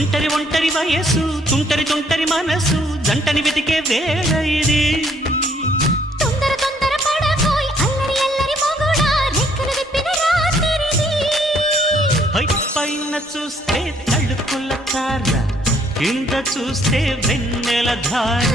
ఒంటరి ఒంటరి వయసు తుంటరి తుంటరి మనసు జంటని వెతికే వేళ ఇది తొందర తొందర పడకోయ్ అల్లరి అల్లరి మొగుడా రెక్కలు విప్పిన రాత్రిది పైన చూస్తే తళుకుల తార కింద చూస్తే వెన్నెల ధార